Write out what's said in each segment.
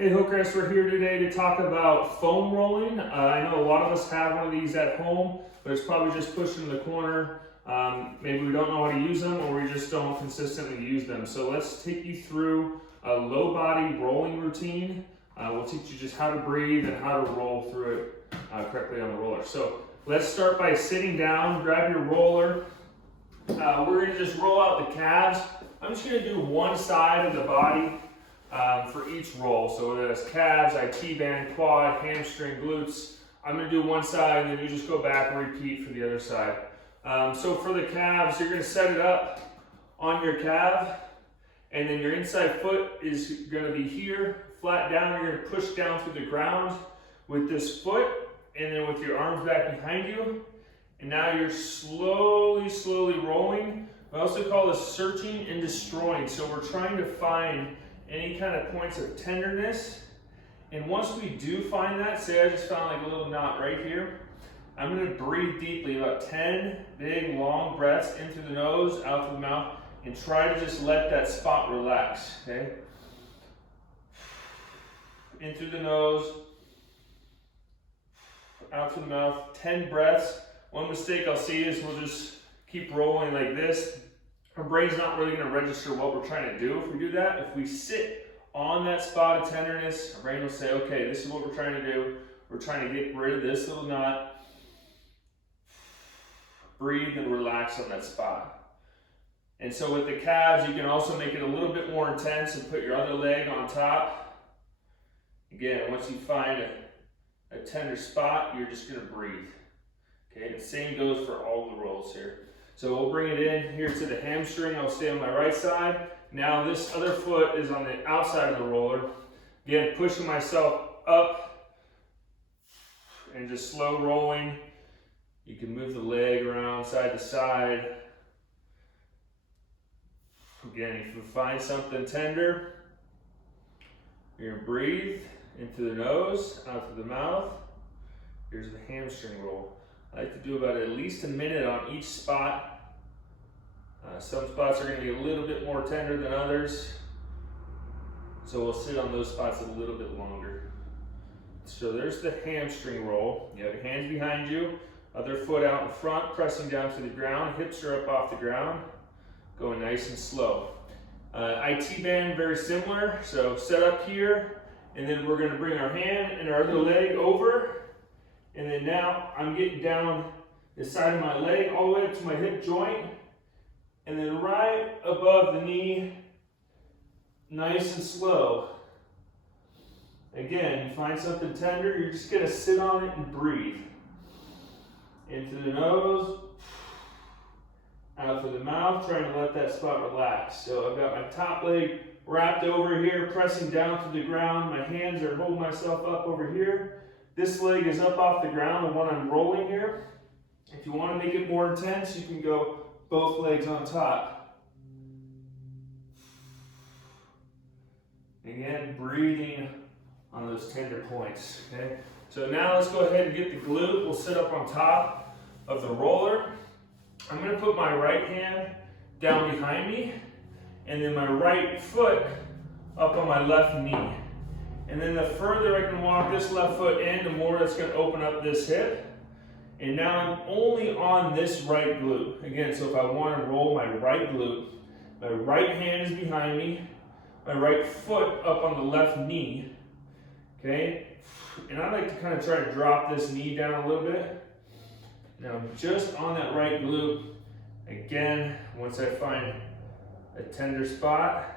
Hey Hookers, we're here today to talk about foam rolling. I know a lot of us have one of these at home, but it's probably just pushed in the corner. Maybe we don't know how to use them, or we just don't consistently use them. So let's take you through a low body rolling routine. We'll teach you just how to breathe and how to roll through it correctly on the roller. So let's start by sitting down, grab your roller. We're gonna just roll out the calves. I'm just gonna do one side of the body for each roll. So whether that's calves, IT band, quad, hamstring, glutes, I'm gonna do one side and then you just go back and repeat for the other side. So for the calves, you're gonna set it up on your calf, and then your inside foot is gonna be here, flat down. You're gonna push down through the ground with this foot, and then with your arms back behind you. And now you're slowly rolling. We also call this searching and destroying. So we're trying to find any kind of points of tenderness. And once we do find that, say I just found like a little knot right here, I'm gonna breathe deeply, about 10 big long breaths in through the nose, out through the mouth, and try to just let that spot relax, okay? In through the nose, out through the mouth, 10 breaths. One mistake I'll see is we'll just keep rolling like this. Our brain's not really gonna register what we're trying to do if we do that. If we sit on that spot of tenderness, our brain will say, okay, this is what we're trying to do. We're trying to get rid of this little knot. Breathe and relax on that spot. And so with the calves, you can also make it a little bit more intense and put your other leg on top. Again, once you find a tender spot, you're just gonna breathe. Okay, the same goes for all the rolls here. So we'll bring it in here to the hamstring. I'll stay on my right side. Now this other foot is on the outside of the roller. Again, pushing myself up and just slow rolling. You can move the leg around side to side. Again, if you find something tender, you're gonna breathe into the nose, out through the mouth. Here's the hamstring roll. I like to do about at least a minute on each spot. Some spots are going to be a little bit more tender than others, so we'll sit on those spots a little bit longer. So there's the hamstring roll. You have your hands behind you, other foot out in front, pressing down to the ground, hips are up off the ground, going nice and slow. IT band, very similar. So set up here, and then we're going to bring our hand and our other leg over. And then now I'm getting down the side of my leg all the way up to my hip joint. And then right above the knee, nice and slow. Again, you find something tender, you're just gonna sit on it and breathe. Into the nose, out through the mouth, trying to let that spot relax. So I've got my top leg wrapped over here, pressing down to the ground. My hands are holding myself up over here. This leg is up off the ground, the one I'm rolling here. If you want to make it more intense, you can go both legs on top. Again, breathing on those tender points, okay? So now let's go ahead and get the glute. We'll sit up on top of the roller. I'm gonna put my right hand down behind me, and then my right foot up on my left knee. And then the further I can walk this left foot in, the more it's gonna open up this hip. And now I'm only on this right glute. Again, so if I wanna roll my right glute, my right hand is behind me, my right foot up on the left knee, okay? And I like to kind of try to drop this knee down a little bit. Now I'm just on that right glute. Again, once I find a tender spot,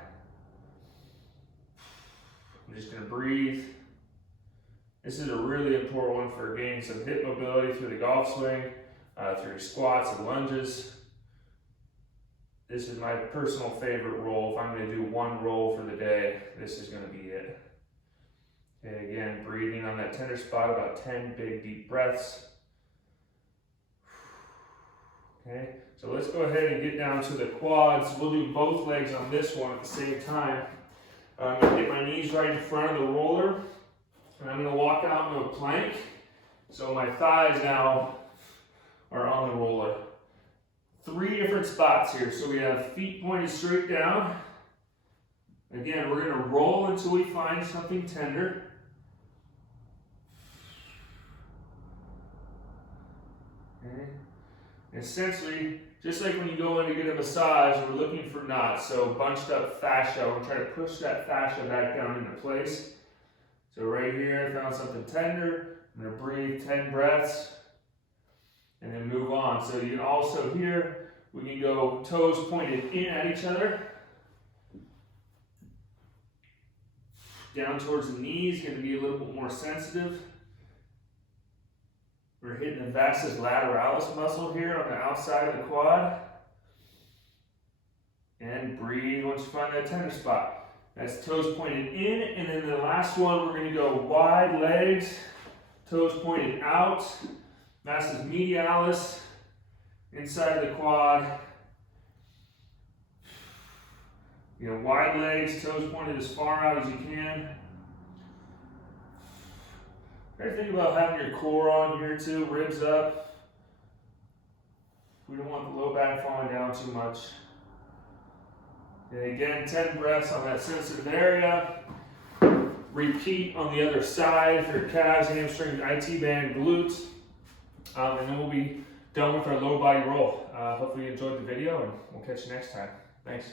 I'm just gonna breathe. This is a really important one for gaining some hip mobility through the golf swing, through your squats and lunges. This is my personal favorite roll. If I'm gonna do one roll for the day, this is gonna be it. And again, breathing on that tender spot, about 10 big deep breaths. Okay, so let's go ahead and get down to the quads. We'll do both legs on this one at the same time. I'm gonna get my knees right in front of the roller, and I'm gonna walk out into a plank. So my thighs now are on the roller. 3 different spots here. So we have feet pointed straight down, Again, we're going to roll until we find something tender. Okay. Essentially, just like when you go in to get a massage, we're looking for knots, so bunched up fascia. We're trying to push that fascia back down into place. So right here, I found something tender. I'm going to breathe 10 breaths and then move on. So you can also here, we can go toes pointed in at each other. Down towards the knees, going to be a little bit more sensitive. We're hitting the vastus lateralis muscle here on the outside of the quad. And breathe once you find that tender spot. That's toes pointed in, and then the last one, we're going to go wide legs, toes pointed out, vastus medialis, inside of the quad. You know, wide legs, toes pointed as far out as you can. Try to think about having your core on here too, ribs up. We don't want the low back falling down too much. And again, 10 breaths on that sensitive area. Repeat on the other side for your calves, hamstrings, IT band, glutes. And then we'll be done with our low body roll. Hopefully you enjoyed the video, and we'll catch you next time. Thanks.